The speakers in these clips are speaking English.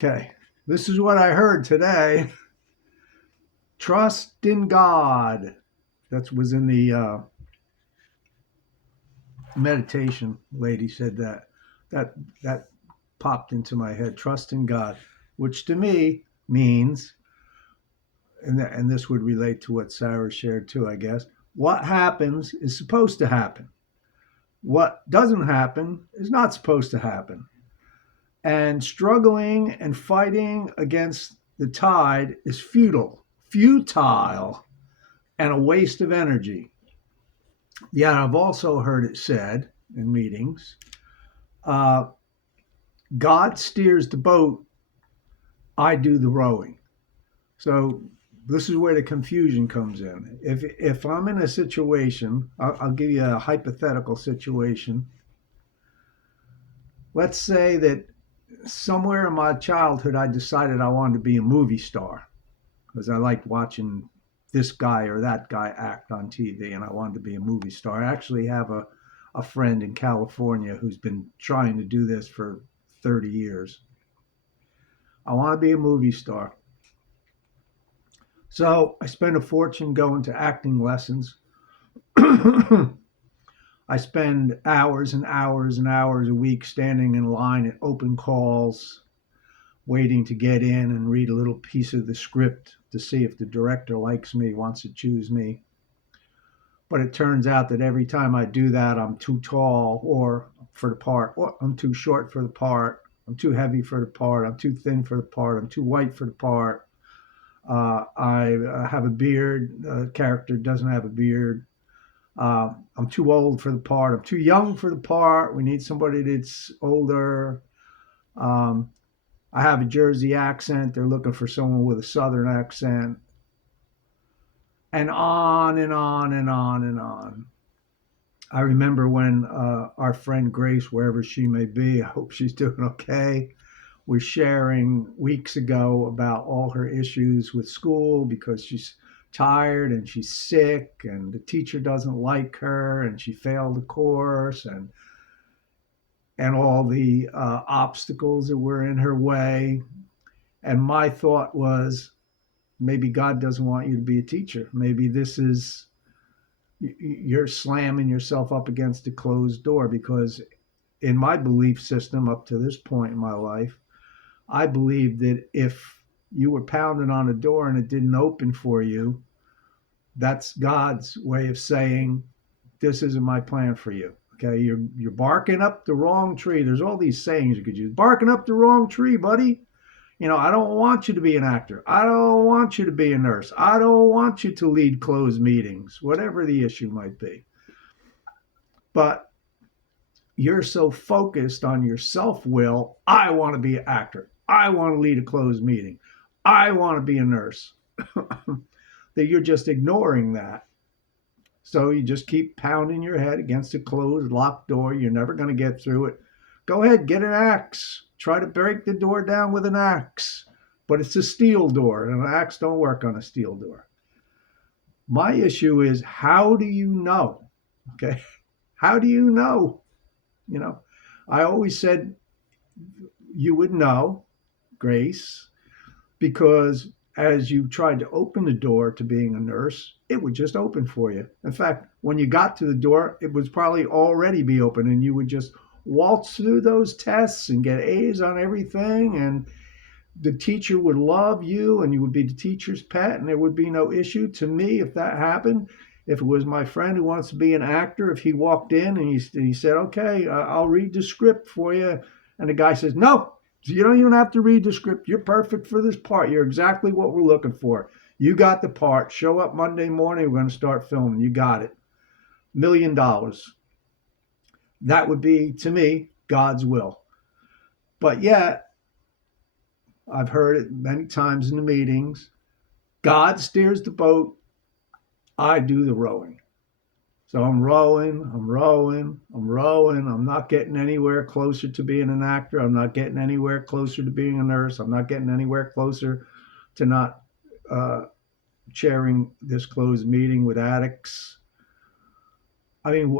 Okay, this is what I heard today. Trust in God. That was in the meditation. Lady said that. That that popped into my head. Trust in God, which to me means, and this would relate to what Sarah shared too, I guess. What happens is supposed to happen. What doesn't happen is not supposed to happen. And struggling and fighting against the tide is futile, and a waste of energy. Yet I've also heard it said in meetings, uh, God steers the boat, I do the rowing. So this is where the confusion comes in. If I'm in a situation, I'll give you a hypothetical situation. Let's say that somewhere in my childhood, I decided I wanted to be a movie star because I liked watching this guy or that guy act on TV, and I wanted to be a movie star. I actually have a friend in California who's been trying to do this for 30 years. I want to be a movie star. So I spend a fortune going to acting lessons. I spend hours and hours and hours a week standing in line at open calls, waiting to get in and read a little piece of the script to see if the director likes me, wants to choose me. But it turns out that every time I do that, I'm too tall or for the part, or I'm too short for the part, I'm too heavy for the part, I'm too thin for the part, I'm too white for the part. I have a beard. The character doesn't have a beard. I'm too old for the part. I'm too young for the part. We need somebody that's older. Um, I have a Jersey accent. They're looking for someone with a Southern accent. And on and on and on and on. I remember when our friend Grace, wherever she may be, I hope she's doing okay, was sharing weeks ago about all her issues with school because she's tired and she's sick and the teacher doesn't like her and she failed the course and all the obstacles that were in her way. And my thought was, maybe God doesn't want you to be a teacher. Maybe this is you're slamming yourself up against a closed door because in my belief system up to this point in my life, I believe that if you were pounding on a door and it didn't open for you, that's God's way of saying, this isn't my plan for you. Okay, you're barking up the wrong tree. There's all these sayings you could use. Barking up the wrong tree, buddy. I don't want you to be an actor. I don't want you to be a nurse. I don't want you to lead closed meetings, whatever the issue might be. But you're so focused on your self will. I want to be an actor. I want to lead a closed meeting. I want to be a nurse. That you're just ignoring that. So you just keep pounding your head against a closed, locked door. You're never going to get through it. Go ahead, get an axe. Try to break the door down with an axe. But it's a steel door, and an axe don't work on a steel door. My issue is, how do you know? Okay. How do you know? You know, I always said you would know, Grace, because as you tried to open the door to being a nurse, it would just open for you. In fact, when you got to the door, it was probably already be open and you would just waltz through those tests and get A's on everything. And the teacher would love you and you would be the teacher's pet and there would be no issue. To me, if that happened, if it was my friend who wants to be an actor, if he walked in and he said, okay, I'll read the script for you. And the guy says, no, you don't even have to read the script. You're perfect for this part. You're exactly what we're looking for. You got the part. Show up Monday morning. We're going to start filming. You got it. $1 million. That would be, to me, God's will. But yet, I've heard it many times in the meetings. God steers the boat. I do the rowing. So I'm rowing, I'm rowing, I'm rowing. I'm not getting anywhere closer to being an actor. I'm not getting anywhere closer to being a nurse. I'm not getting anywhere closer to not uh, chairing this closed meeting with addicts. I mean,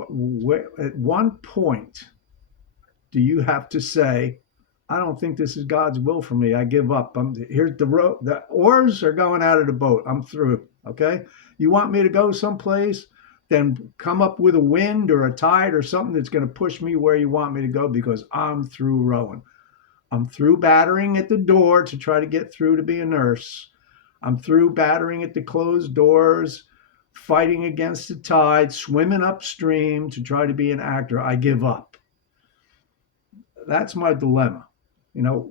at one point, do you have to say, I don't think this is God's will for me. I give up. Here's the road. The oars are going out of the boat. I'm through. Okay. You want me to go someplace? Then come up with a wind or a tide or something that's going to push me where you want me to go because I'm through rowing. I'm through battering at the door to try to get through to be a nurse. I'm through battering at the closed doors, fighting against the tide, swimming upstream to try to be an actor. I give up. That's my dilemma. You know,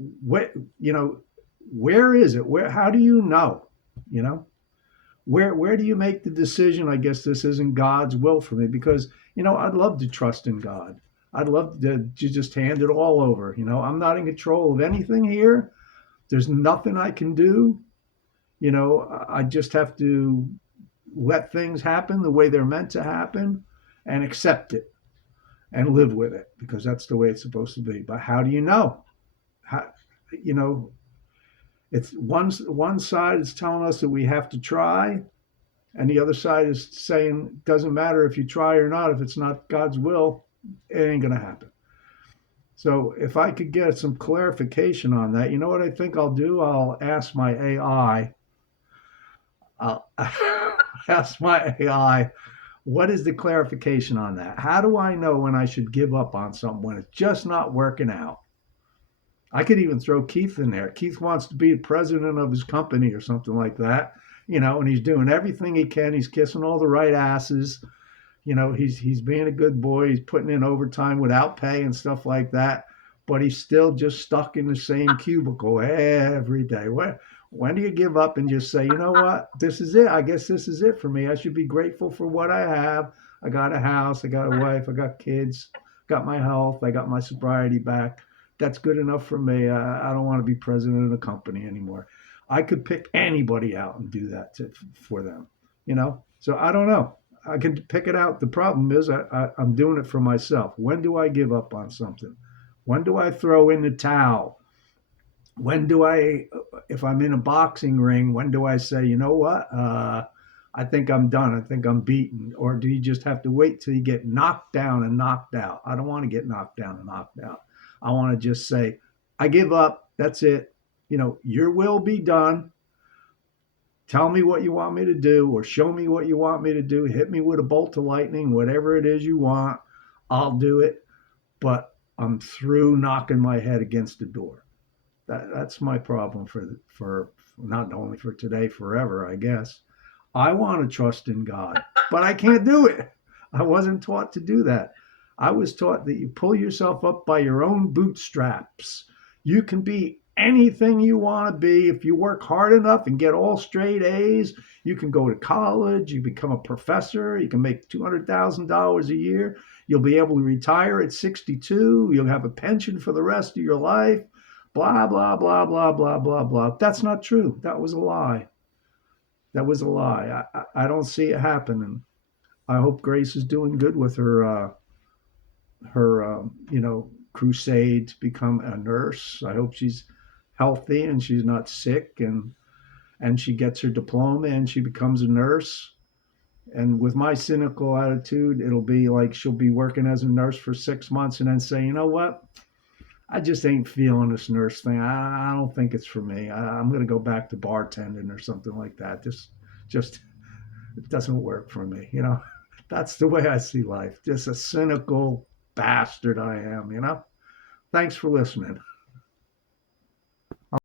where is it? Where how do you know? You know? Where do you make the decision? I guess this isn't God's will for me because, I'd love to trust in God. I'd love to just hand it all over. I'm not in control of anything here. There's nothing I can do. I just have to let things happen the way they're meant to happen and accept it and live with it because that's the way it's supposed to be. But how do you know? How, you know, it's one side is telling us that we have to try, and the other side is saying it doesn't matter if you try or not. If it's not God's will, it ain't gonna happen. So if I could get some clarification on that, you know what I think I'll do? I'll ask my AI. I'll ask my AI, what is the clarification on that? How do I know when I should give up on something when it's just not working out? I could even throw Keith in there. Keith wants to be the president of his company or something like that, and he's doing everything he can. He's kissing all the right asses. He's being a good boy. He's putting in overtime without pay and stuff like that. But he's still just stuck in the same cubicle every day. When do you give up and just say, you know what? This is it. I guess this is it for me. I should be grateful for what I have. I got a house. I got a wife. I got kids. Got my health. I got my sobriety back. That's good enough for me. I don't want to be president of the company anymore. I could pick anybody out and do that for them. So I don't know. I can pick it out. The problem is I'm doing it for myself. When do I give up on something? When do I throw in the towel? When do I, if I'm in a boxing ring, when do I say, you know what? I think I'm done. I think I'm beaten. Or do you just have to wait till you get knocked down and knocked out? I don't want to get knocked down and knocked out. I want to just say, I give up. That's it. Your will be done. Tell me what you want me to do or show me what you want me to do. Hit me with a bolt of lightning, whatever it is you want. I'll do it. But I'm through knocking my head against the door. That's my problem for not only for today, forever, I guess. I want to trust in God, but I can't do it. I wasn't taught to do that. I was taught that you pull yourself up by your own bootstraps. You can be anything you want to be if you work hard enough and get all straight A's. You can go to college, you become a professor, you can make $200,000 a year. You'll be able to retire at 62. You'll have a pension for the rest of your life. Blah, blah, blah, blah, blah, blah, blah. That's not true. That was a lie. That was a lie. I don't see it happening. I hope Grace is doing good with her crusade to become a nurse. I hope she's healthy and she's not sick and she gets her diploma and she becomes a nurse. And with my cynical attitude, it'll be like she'll be working as a nurse for 6 months and then say, you know what? I just ain't feeling this nurse thing. I don't think it's for me. I'm going to go back to bartending or something like that. Just it doesn't work for me. That's the way I see life. Just a cynical bastard I am. Thanks for listening.